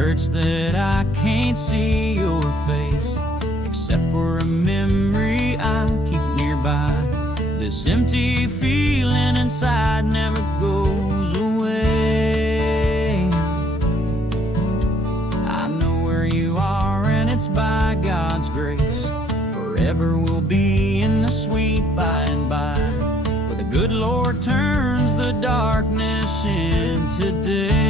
hurts that I can't see your face, except for a memory I keep nearby. This empty feeling inside never goes away. I know where you are, and it's by God's grace. Forever we'll be in the sweet by and by, where the good Lord turns the darkness into day.